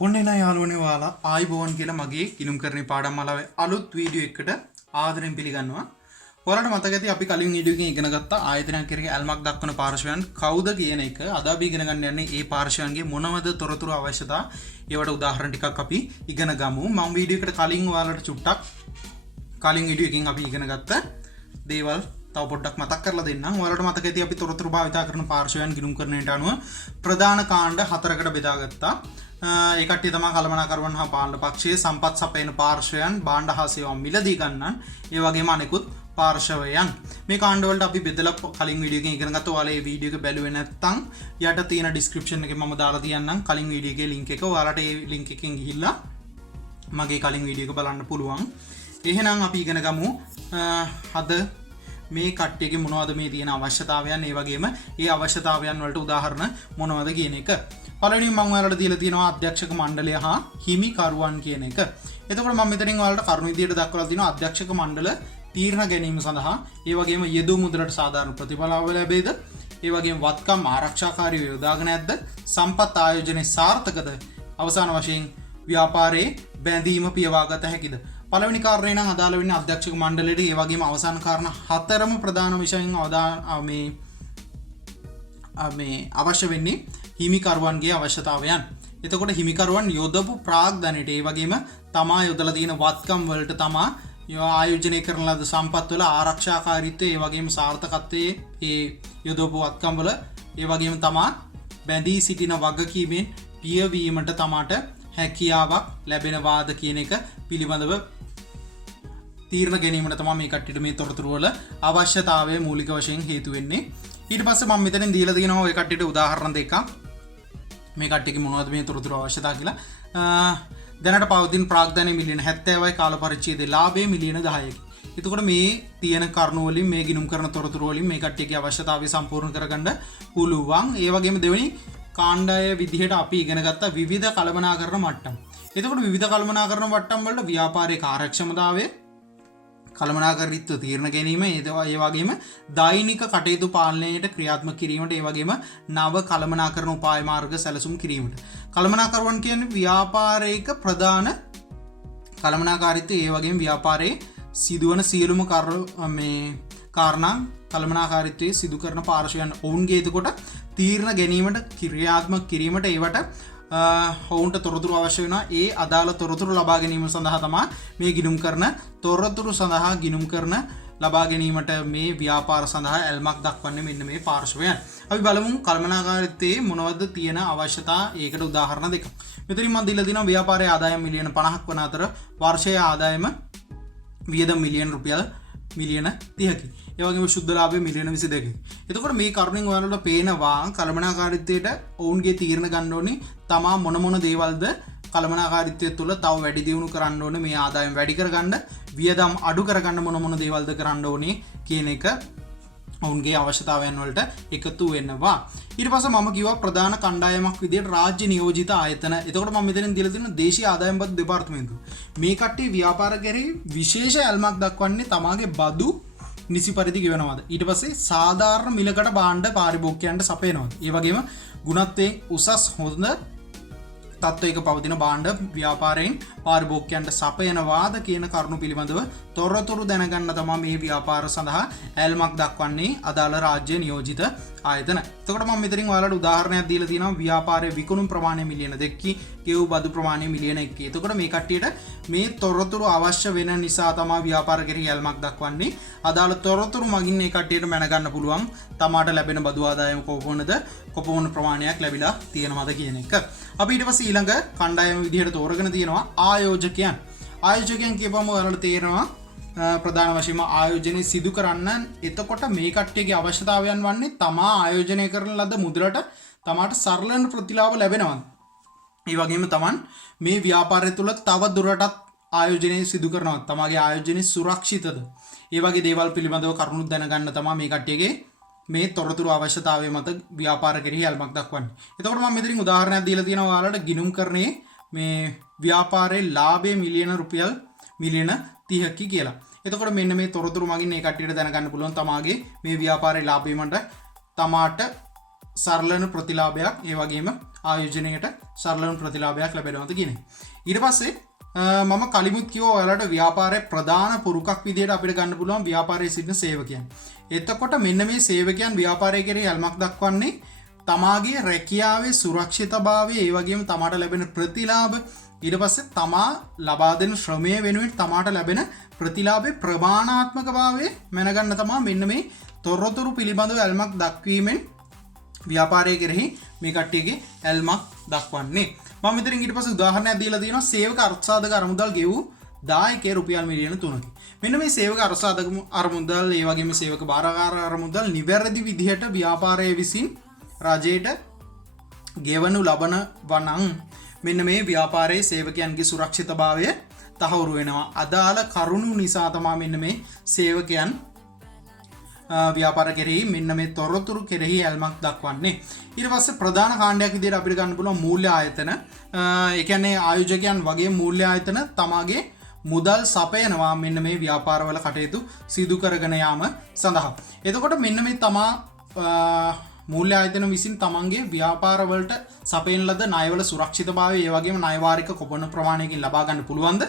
ඔන්න යාළුවනේ ඔයාලා ආයිබෝවන් කියලා මගේ කිනුම් කරන පාඩම් මාලාවේ අලුත් වීඩියෝ එකකට ආදරෙන් පිළිගන්නවා. ඔයාලට මතක ඇති අපි කලින් වීඩියෝ එකකින් ඉගෙන ගත්ත ආයතනයක් කෙරෙහි ඇල්මක් දක්වන පාර්ශවයන් කවුද කියන එක. අද අපි ඉගෙන ගන්න යන්නේ මේ පාර්ශවයන්ගේ මොනවද තොරතුරු අවශ්‍යතා. ඒවට උදාහරණ ටිකක් අපි ඉගෙන ගමු. මම වීඩියෝ එකට කලින් ඔයාලට චුට්ටක් කලින් වීඩියෝ එකකින් අපි ඉගෙන ගත්ත දේවල් තව පොඩ්ඩක් මතක් කරලා දෙන්නම්. ඔයාලට මතක ඇති අපි තොරතුරු භාවිත කරන පාර්ශවයන් ගිණුම් කරන්නට අනුව ප්‍රධාන කාණ්ඩ 4කට බෙදාගත්තා. ඒ කට්ටිය තමයි කළමනාකරුවන් හා පාලන පක්ෂයේ සම්පත් සපයන පාර්ශවයන්, භාණ්ඩ හා සේවා මිලදී ගන්නන්, ඒ වගේම අනෙකුත් පාර්ශවයන්. මේ කාණ්ඩ වලට අපි බෙදලා කලින් වීඩියෝ එකකින් ඉගෙන ගත්තා. ඔයාලා මේ වීඩියෝ එක බැලුවේ නැත්නම් යට තියෙන ඩිස්ක්‍රිප්ෂන් එකේ මම දාලා තියන්නම් කලින් වීඩියෝ එකේ link එක. ඔයාලට ඒ link එකෙන් ගිහිල්ලා මගේ කලින් වීඩියෝ එක බලන්න පුළුවන්. එහෙනම් අපි ඉගෙන ගමු අද මේ කට්ටියගේ මොනවද මේ තියෙන අවශ්‍යතාවයන්, ඒ වගේම ඒ අවශ්‍යතාවයන් වලට උදාහරණ මොනවද කියන එක. පළවෙනිම මම ඔයාලට දීලා තියෙනවා අධ්‍යක්ෂක මණ්ඩලය හා හිමිකරුවන් කියන එක. එතකොට මම මෙතනින් ඔයාලට කරුණු විදියට දක්වලා තියෙනවා අධ්‍යක්ෂක මණ්ඩල තීරණ ගැනීම සඳහා, ඒ වගේම යෙදූ මුදලට සාධාරණ ප්‍රතිඵල ලැබෙයිද, ඒ වගේම වත්කම් ආරක්ෂාකාරීව යොදාගෙන ඇද්ද, සම්පත් ආයෝජනයේ සාර්ථකද, අවසාන වශයෙන් ව්‍යාපාරයේ බැඳීම පියවාගත හැකිද. පළවෙනි කාරණේ නම් අදාළ වෙන්නේ අධ්‍යක්ෂක මණ්ඩලයට. ඒ වගේම අවසාන කාරණා හතරම ප්‍රධාන විෂයන් මේ අවශ්‍ය වෙන්නේ හිමිකරුවන්ගේ අවශ්‍යතාවයන්. එතකොට හිමිකරුවන් යොදපු ප්‍රාග්ධනයට, ඒ වගේම තමා යොදලා තියෙන වත්කම් වලට, තමා ආයෝජනය කරන ලද සම්පත් වල ආරක්ෂාකාරීත්වය, ඒ වගේම සාර්ථකත්වයේ ඒ යොදපු වත්කම් වල, ඒ වගේම තමා බැඳී සිටින වගකීමෙන් පියවීමට තමාට හැකියාවක් ලැබෙනවාද කියන එක පිළිබඳව තීරණ ගැනීමට තමයි මේ කට්ටියට මේ තොරතුරු වල අවශ්‍යතාවය මූලික වශයෙන් හේතු වෙන්නේ. ඊට පස්සේ මම මෙතනින් දීලා තියෙනවා ඔය කට්ටියට උදාහරණ දෙකක්. මේ කට්ටියගේ මොනවද මේ තොරතුරු අවශ්‍යතා කියලා. දැනට පවතින ප්‍රාග්ධනය මිලියන 70යි, කාල පරිච්ඡේදයේ ලාභය මිලියන 10යි. එතකොට මේ තියෙන කරුණු වලින්, මේ ගිණුම් කරන තොරතුරු වලින් මේ කට්ටියගේ අවශ්‍යතාවය සම්පූර්ණ කරගන්න පුළුවන්. ඒ වගේම දෙවෙනි කාණ්ඩය විදිහට අපි ඉගෙන ගත්ත විවිධ කළමනාකරණ මට්ටම්. එතකොට විවිධ කළමනාකරණ මට්ටම් වලට ව්‍යාපාරයේ කාර්යක්ෂමතාවය, කළමනාකරීත්ව තීරණ ගැනීම, ඒ වගේම දෛනික කටයුතු පාලනයට ක්‍රියාත්මක කිරීමට, ඒ වගේම නව කළමනාකරණ උපාය මාර්ග සැලසුම් කිරීමට. කළමනාකරුවන් කියන්නේ ව්‍යාපාරයක ප්‍රධාන කළමනාකාරීත්වය, ඒ වගේම ව්‍යාපාරයේ සිදුවන සියලුම කාරණා කළමනාකාරීත්වයේ සිදු කරන පාර්ශවයන්. ඔවුන්ගේ එතකොට තීරණ ගැනීමට, ක්‍රියාත්මක කිරීමට, ඒවට ඔවුන්ට තොරතුරු අවශ්‍ය වෙනවා. ඒ අදාළ තොරතුරු ලබා ගැනීම සඳහා තමයි මේ ගිණුම් කරන තොරතුරු සඳහා ගිණුම් කරන ලබා ගැනීමට මේ ව්‍යාපාර සඳහා ඇල්මක් දක්වන්නේ මෙන්න මේ පාර්ශවයන්. අපි බලමු කළමනාකාරීත්වයේ මොනවද තියෙන අවශ්‍යතා. ඒකට උදාහරණ දෙකක්. මෙතනින් මම දීලා දිනවා ව්‍යාපාරයේ ආදායම මිලියන 50ක් වන අතර වර්ෂයේ ආදායම වියදම් මිලියන රුපියල් මිලියන 30කි. ඒ වගේම ශුද්ධ ලාභය මිලියන 22කි. එතකොට මේ කරුණෙන් ඔයාලට පේනවා කළමනාකාරීත්වයට ඔවුන්ගේ තීරණ ගන්න ඕනේ තමා මොන දේවල්ද කළමනාකාරීත්වය තුළ තව වැඩි දියුණු කරන්න ඕනේ, මේ ආදායම වැඩි කරගන්න, වියදම් අඩු කරගන්න මොන දේවල්ද කරන්න ඕනේ කියන එක ඔවුන්ගේ අවශ්‍යතාවයන් වලට එකතු වෙනවා. ඊට පස්සේ මම කිව්වා ප්‍රධාන කණ්ඩායමක් විදිහට රාජ්‍ය නියෝජිත ආයතන. එතකොට මම මෙතනින් දීලා තියෙන දේශීය ආදායම් බදු දෙපාර්තමේන්තුව. මේ කට්ටිය ව්‍යාපාර කෙරෙහි විශේෂ ඇල්මක් දක්වන්නේ තමාගේ බදු නිසි පරිදි ගෙවනවාද. ඊට පස්සේ සාධාරණ මිලකට භාණ්ඩ පාරිභෝගිකයන්ට සපයනවාද. ඒ වගේම ගුණත්වයෙන් උසස් හොඳ තත්ත්වයක පවතින භාණ්ඩ ව්‍යාපාරයෙන් පාරිභෝගිකයන්ට සපයනවාද කියන කරුණු පිළිබඳව තොරතුරු දැනගන්න තමයි මේ ව්‍යාපාර සඳහා ඇල්මක් දක්වන්නේ අදාළ රාජ්‍ය නියෝජිත ආයතන. එතකොට මම මෙතනින් ඔයාලට උදාහරණයක් දීලා තියෙනවා ව්‍යාපාරයේ විකුණුම් ප්‍රමාණය මිලියන 2කි, ගෙවූ බදු ප්‍රමාණය මිලියන 1කි. එතකොට මේ කට්ටියට මේ තොරතුරු අවශ්‍ය වෙන නිසා තමයි ව්‍යාපාර කෙරෙහි ඇල්මක් දක්වන්නේ. අදාළ තොරතුරු මගින් මේ කට්ටියට මැනගන්න පුළුවන් තමාට ලැබෙන බදු ආදායම කොපමණ ප්‍රමාණයක් ලැබිලා තියෙනවද කියන එක. අපි ඊට පස්සේ ඊළඟ කණ්ඩායම විදිහට තෝරගෙන තියෙනවා ආයෝජකයන්. ආයෝජකයන් කියපුවම ඔයාලට තේරෙනවා ප්‍රධාන වශයෙන්ම ආයෝජනය සිදු කරන්න. එතකොට මේ කට්ටියගේ අවශ්‍යතාවයන් වන්නේ තමා ආයෝජනය කරන ලද මුදලට තමාට සරලන ප්‍රතිලාභ ලැබෙනවා. ඒ වගේම තමන් මේ ව්‍යාපාරය තුළ තව දුරටත් ආයෝජනය සිදු කරනවා. තමාගේ ආයෝජනය සුරක්ෂිතද? ඒ වගේ දේවල් පිළිබඳව කරුණු දැනගන්න තමයි මේ කට්ටියගේ මේ තොරතුරු අවශ්‍යතාවය මත ව්‍යාපාර කෙරෙහි ඇල්මක් දක්වන්නේ. එතකොට මම මෙතනින් උදාහරණයක් දීලා තියෙනවා ඔයාලට ගිණුම් කරන්නේ මේ ව්‍යාපාරයේ ලාභය මිලියන රුපියල් මිලියන 30කි කියලා. එතකොට මෙන්න මේ තොරතුරු මගින් මේ කට්ටියට දැනගන්න පුළුවන් තමාගේ මේ ව්‍යාපාරයේ ලාභය මත තමාට සරලන ප්‍රතිලාභයක්, ඒ වගේම ආයෝජනයකට සරලම ප්‍රතිලාභයක් ලැබෙනවද කියන. ඊට පස්සේ මම කලිමුත් කිව්වා ඔයාලට ව්‍යාපාරයේ ප්‍රධාන පුරුකක් විදිහට අපිට ගන්න පුළුවන් ව්‍යාපාරයේ සිටින සේවකයන්. එතකොට මෙන්න මේ සේවකයන් ව්‍යාපාරය කෙරෙහි ඇල්මක් දක්වන්නේ තමාගේ රැකියාවේ සුරක්ෂිතභාවය, ඒ වගේම තමාට ලැබෙන ප්‍රතිලාභ, ඊට පස්සේ තමා ලබා දෙන ශ්‍රමය වෙනුවෙන් තමාට ලැබෙන ප්‍රතිලාභේ ප්‍රමාණාත්මක භාවය මැනගන්න තමා මෙන්න මේ තොරතුරු පිළිබඳව ඇල්මක් දක්වීමෙන් ව්‍යාපාරය කෙරෙහි මේ කට්ටියගේ ඇල්මක් දක්වන්නේ. මම මෙතනින් ඊට පස්සේ උදාහරණයක් දීලා තියෙනවා සේවක අර්ථසාධක අරමුදල් ගෙවූ දායකය රුපියල් මිලියන 3කි. මෙන්න මේ සේවක අර්ථසාධක අරමුදල්, ඒ වගේම සේවක භාරකාර අරමුදල් නිවැරදි විදිහට ව්‍යාපාරයේ විසින් රජයට ගෙවනු ලබන වනම් මෙන්න මේ ව්‍යාපාරයේ සේවකයන්ගේ සුරක්ෂිතභාවය තහවුරු වෙනවා. අදාළ කරුණු නිසා තමයි මෙන්න මේ සේවකයන් ව්‍යාපාර කෙරෙහි මෙන්න මේ තොරතුරු කෙරෙහි ඇල්මක් දක්වන්නේ. ඊට පස්සේ ප්‍රධාන කාණ්ඩයක් විදිහට අපිට ගන්න පුළුවන් මූල්‍ය ආයතන. ඒ කියන්නේ ආයෝජකයන් වගේ මූල්‍ය ආයතන තමාගේ මුදල් සපයනවා මෙන්න මේ ව්‍යාපාරවල කටයුතු සිදු කරගෙන යාම සඳහා. එතකොට මෙන්න මේ තමා මූල්‍ය ආයතන විසින් තමන්ගේ ව්‍යාපාරවලට සපයන ලද ණයවල සුරක්ෂිතභාවය, ඒ වගේම ණය වාරික කොපමණ ප්‍රමාණයකින් ලබා ගන්න පුළුවන්ද,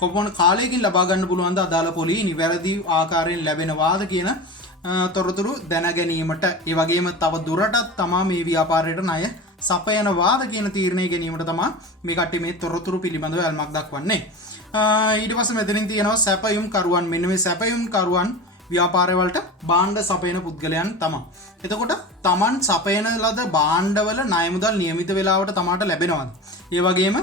කොපමණ කාලයකින් ලබා ගන්න පුළුවන්ද, අදාළ පොලි නිවැරදි ආකාරයෙන් ලැබෙනවාද කියන තොරතුරු දැන ගැනීමට, ඒ වගේම තව දුරටත් තමා මේ ව්‍යාපාරයට ණය සපයනවාද කියන තීරණය ගැනීමට තමා මේ කට්ටිය මේ තොරතුරු පිළිබඳව ඇල්මක් දක්වන්නේ. ඊට පස්සේ මෙතනින් තියෙනවා සැපයුම් කරුවන්. මෙන්න මේ සැපයුම් කරුවන් ව්‍යාපාරවලට භාණ්ඩ සපයන පුද්ගලයන් තමයි. එතකොට තමන් සපයන ලද භාණ්ඩවල ණය මුදල් නියමිත වේලාවට තමාට ලැබෙනවද? ඒ වගේම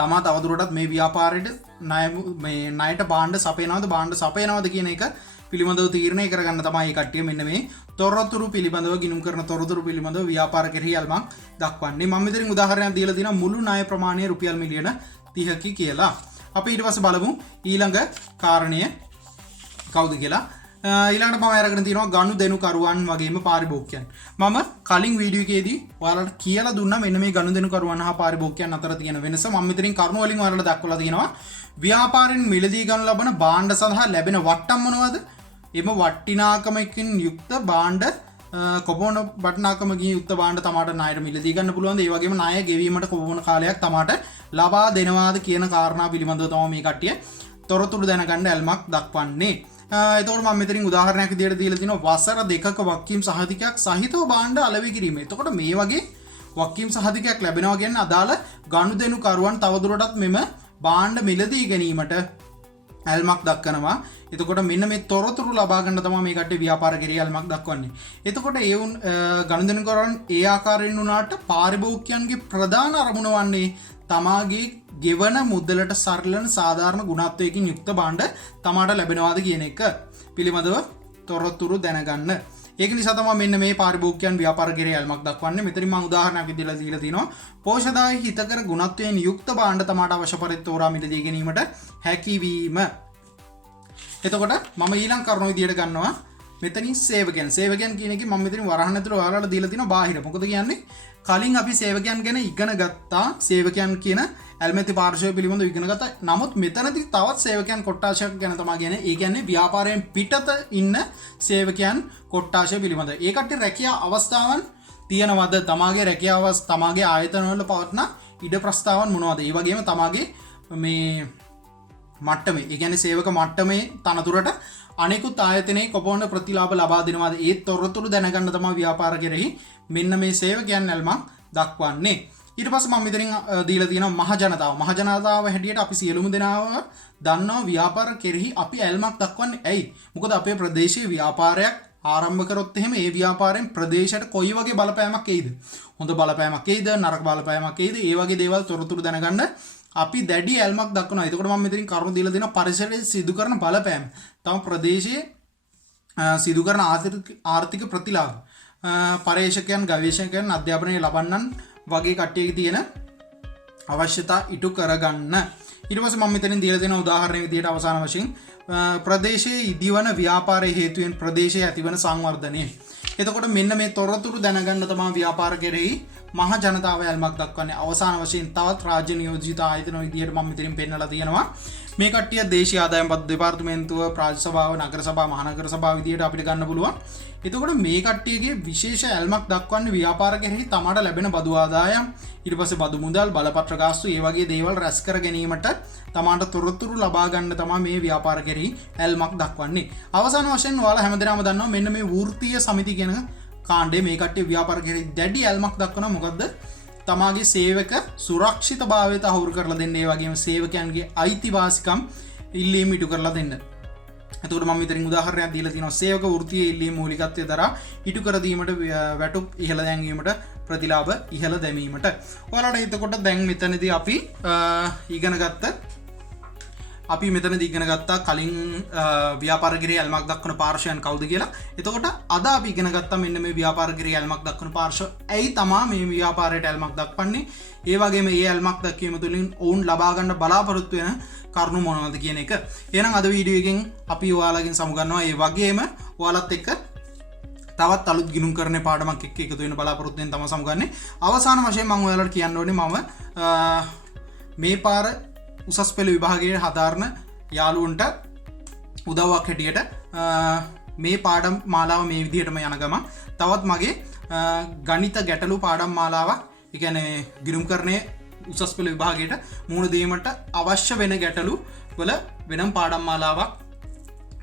තමා තවදුරටත් මේ ව්‍යාපාරයට ණයට භාණ්ඩ සපයනවද කියන එක පිළිබඳව තීරණය කරගන්න තමයි මේ කට්ටිය මෙන්න මේ තොරතුරු පිළිබඳව ගිණුම් කරන තොරතුරු පිළිබඳව ව්‍යාපාර කෙරෙහි ඇල්මක් දක්වන්නේ. මම මෙතනින් උදාහරණයක් දීලා තියෙනවා මුළු ණය ප්‍රමාණය රුපියල් මිලියන 30කි කියලා. අපි ඊට පස්සේ බලමු ඊළඟ කාරණය කවුද කියලා. ඊළඟට මම අරගෙන තියෙනවා ගනුදෙනු කරුවන් වගේම පාරිභෝගිකයන්. මම කලින් වීඩියෝ එකේදී ඔයාලට කියලා දුන්නා මෙන්න මේ ගනුදෙනු කරුවන් හා පාරිභෝගිකයන් අතර තියෙන වෙනස. මම මෙතනින් කරුණු වලින් ඔයාලට දක්වලා තියෙනවා. ව්‍යාපාරයෙන් මිලදී ගන්න ලබන භාණ්ඩ සඳහා ලැබෙන වට්ටම් මොනවද? එම වටිනාකමකින් යුක්ත භාණ්ඩ කොපමණ වටිනාකමකින් යුක්ත භාණ්ඩ තමාට ණයට මිලදී ගන්න පුළුවන්ද? ඒ වගේම ණය ගෙවීමට කොපමණ කාලයක් තමාට ලබා දෙනවාද කියන කාරණා පිළිබඳව තමයි මේ කට්ටිය තොරතුරු දැනගන්න ඇල්මක් දක්වන්නේ. එතකොට මම මෙතනින් උදාහරණයක් විදිහට දීලා තිනවා වසර 2ක වක්කීම් සහතිකයක් සහිතව භාණ්ඩ අලෙවි කිරීම. එතකොට මේ වගේ වක්කීම් සහතිකයක් ලැබෙනවා කියන්නේ අදාළ ගනුදෙනු කරුවන් තවදුරටත් මෙම භාණ්ඩ මිලදී ගැනීමට ඇල්මක් දක්වනවා. එතකොට මෙන්න මේ තොරතුරු ලබා ගන්න තමයි මේ කට්ටිය ව්‍යාපාර කෙරෙහි ඇල්මක් දක්වන්නේ. එතකොට ඒ වුන් ගනුදෙනු කරන ඒ ආකාරයෙන් උනාට පාරිභෝගිකයන්ගේ ප්‍රධාන අරමුණ වන්නේ තමාගේ ගෙවන මුදලට සරලන සාධාරණ ගුණත්වයකින් යුක්ත භාණ්ඩ තමාට ලැබෙනවාද කියන එක පිළිබඳව තොරතුරු දැනගන්න. ඒක නිසා තමයි මෙන්න මේ පාරිභෝගිකයන් ව්‍යාපාර කෙරෙහි ඇල්මක් දක්වන්නේ. මෙතනින් මම උදාහරණයක් විදිහට දීලා තිනවා. පෝෂදායී හිතකර ගුණත්වයෙන් යුක්ත භාණ්ඩ තමාට අවශ්‍ය පරිදි තෝරා මිලදී ගැනීමට හැකියවීම. එතකොට මම ඊළඟ කරුණ විදිහට ගන්නවා මෙතනින් සේවකයන් කියන එකේ මම මෙතනින් වරහන් ඇතුළේ ඔයාලට දීලා තිනවා බාහිර. මොකද කියන්නේ කලින් අපි සේවකයන් ගැන ඉගෙන ගත්තා. සේවකයන් කියන ඇල්මැති පාර්ශවය පිළිබඳව ඉගෙන ගත්තා. නමුත් මෙතනදී තවත් සේවකයන් කොට්ටාශයක් ගැන තමයි කියන්නේ. ඒ කියන්නේ ව්‍යාපාරයෙන් පිටත ඉන්න සේවකයන් කොට්ටාශය පිළිබඳව. ඒ කට්ටිය රැකියා අවස්ථාවන් තියනවද? තමාගේ රැකියාව තමාගේ ආයතනවල පවත්න ඉඩ ප්‍රස්තාවන් මොනවද? ඒ වගේම තමාගේ මේ මට්ටමේ, ඒ කියන්නේ සේවක මට්ටමේ තනතුරට අනෙකුත් ආයතනයේ කොපමණ ප්‍රතිලාභ ලබා දෙනවද? ඒ තොරතුරු දැනගන්න තමයි ව්‍යාපාර කෙරෙහි මෙන්න මේ සේවකයන් ඇල්මක් දක්වන්නේ. ඊට පස්සේ මම මෙතනින් දීලා තියෙනවා මහජනතාව හැටියට අපි සියලුම දෙනාව දන්නවා ව්‍යාපාර කෙරෙහි අපි ඇල්මක් දක්වන්නේ ඇයි? මොකද අපේ ප්‍රදේශයේ ව්‍යාපාරයක් ආරම්භ කරොත් එහෙම ඒ ව්‍යාපාරයෙන් ප්‍රදේශයට කොයි වගේ බලපෑමක් එයිද? හොඳ බලපෑමක් එයිද? නරක බලපෑමක් එයිද? ඒ වගේ දේවල් තොරතුරු දැනගන්න අපි දැඩි ඇල්මක් දක්වනවා. එතකොට මම මෙතනින් කරුණු දීලා දෙනවා පරිසරයේ සිදු කරන බලපෑම. තම ප්‍රදේශයේ සිදු කරන ආර්ථික ප්‍රතිලාභ. පර්යේෂකයන්, ගවේෂකයන්, අධ්‍යාපනය ලබන්නන් වගේ කට්ටියගේ තියෙන අවශ්‍යතා ඉටු කරගන්න. ඊට පස්සේ මම මෙතනින් දීලා දෙන උදාහරණ විදිහට අවසාන වශයෙන් ප්‍රදේශයේ ඉදිවන ව්‍යාපාරයේ හේතුවෙන් ප්‍රදේශයේ ඇතිවන සංවර්ධනය. එතකොට මෙන්න මේ තොරතුරු දැනගන්න තමයි ව්‍යාපාර කෙරෙහි මහ ජනතාව ඇල්මක් දක්වන්නේ. අවසාන වශයෙන් තවත් රාජ්‍ය නියෝජිත ආයතන විදිහට මම මෙතනින් පෙන්නලා තියෙනවා. මේ කට්ටිය දේශීය ආදායම් පත් දෙපාර්තමේන්තුව, ප්‍රාදේශ සභාව, නගර සභාව, මහනගර සභාව විදිහට අපිට ගන්න පුළුවන්. එතකොට මේ කට්ටියගේ විශේෂ ඇල්මක් දක්වන්නේ ව්‍යාපාර කෙරෙහි තමාට ලැබෙන බදු ආදායම්, ඊට පස්සේ බදු මුදල් බලපත්‍ර ගාස්තු ඒ වගේ දේවල් රැස් කර ගැනීමට තමාට තොරතුරු ලබා ගන්න තමයි මේ ව්‍යාපාර කෙරෙහි ඇල්මක් දක්වන්නේ. අවසාන වශයෙන් ඔයාලා හැමදෙනාම දන්නවා මෙන්න මේ වෘත්තීය සමිති කියන කාණ්ඩේ මේ කට්ටිය ව්‍යාපාර කෙරෙහි දැඩි ඇල්මක් දක්වනවා. මොකද්ද? තමාගේ සේවක සුරක්ෂිතභාවය තහවුරු කරලා දෙන්න, ඒ වගේම සේවකයන්ගේ අයිතිවාසිකම් ඉල්ලීම් ඉටු කරලා දෙන්න. එතකොට මම මෙතනින් උදාහරණයක් දීලා තියෙනවා. සේවක වෘත්තීය ඉල්ලීම් මූලිකත්වය දරා ඉටු කර දීමට වැටුප් ඉහළ දැන්වීමට ප්‍රතිලාභ ඉහළ දැමීමට. ඔයාලට එතකොට දැන් මෙතනදී අපි මෙතනදී ඉගෙන ගත්තා කලින් ව්‍යාපාර කිරේ ඇල්මක් දක්වන පාර්ශවයන් කවුද කියලා. එතකොට අද අපි ඉගෙන ගත්තා මෙන්න මේ ව්‍යාපාර කිරේ ඇල්මක් දක්වන පාර්ශව ඇයි තමා මේ ව්‍යාපාරයට ඇල්මක් දක්වන්නේ, ඒ වගේම මේ ඇල්මක් දක්වීම තුළින් ඔවුන් ලබා ගන්න බලාපොරොත්තු වෙන කරුණු මොනවද කියන එක. එහෙනම් අද වීඩියෝ එකෙන් අපි ඔයාලගෙන් සමුගන්නවා. ඒ වගේම ඔයාලත් එක්ක තවත් අලුත් ගිණුම් කරන පාඩමක් එක්ක එකතු වෙන බලාපොරොත්තු වෙන තමයි සමුගන්නේ. අවසාන වශයෙන් මම ඔයාලට කියන්න ඕනේ මම මේ පාර උසස් පෙළ විභාගයේ හදාරන යාළුවන්ට උදව්වක් හැටියට මේ පාඩම් මාලාව මේ විදිහටම යන ගම තවත් මගේ ගණිත ගැටලු පාඩම් මාලාවක්, ඒ කියන්නේ ගිණුම් කරන්නේ උසස් පෙළ විභාගයට මුහුණ දීමට අවශ්‍ය වෙන ගැටලු වල වෙනම් පාඩම් මාලාවක්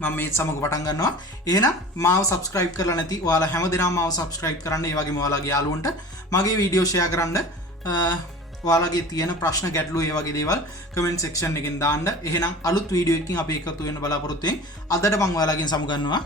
මම මේ සමග පටන් ගන්නවා. එහෙනම් මාව subscribe කරලා නැති ඔයාලා හැමදෙනාම මාව subscribe කරන්න. ඒ වගේම ඔයාලගේ යාළුවන්ට මගේ වීඩියෝ share කරන්න. ඔයාලගේ තියෙන ප්‍රශ්න ගැටලු ඒ වගේ දේවල් comment section එකෙන් දාන්න. එහෙනම් අලුත් වීඩියෝ එකකින් අපි එකතු වෙන්න බලාපොරොත්තු වෙන්නේ. අදට මම ඔයාලගෙන් සමුගන්නවා.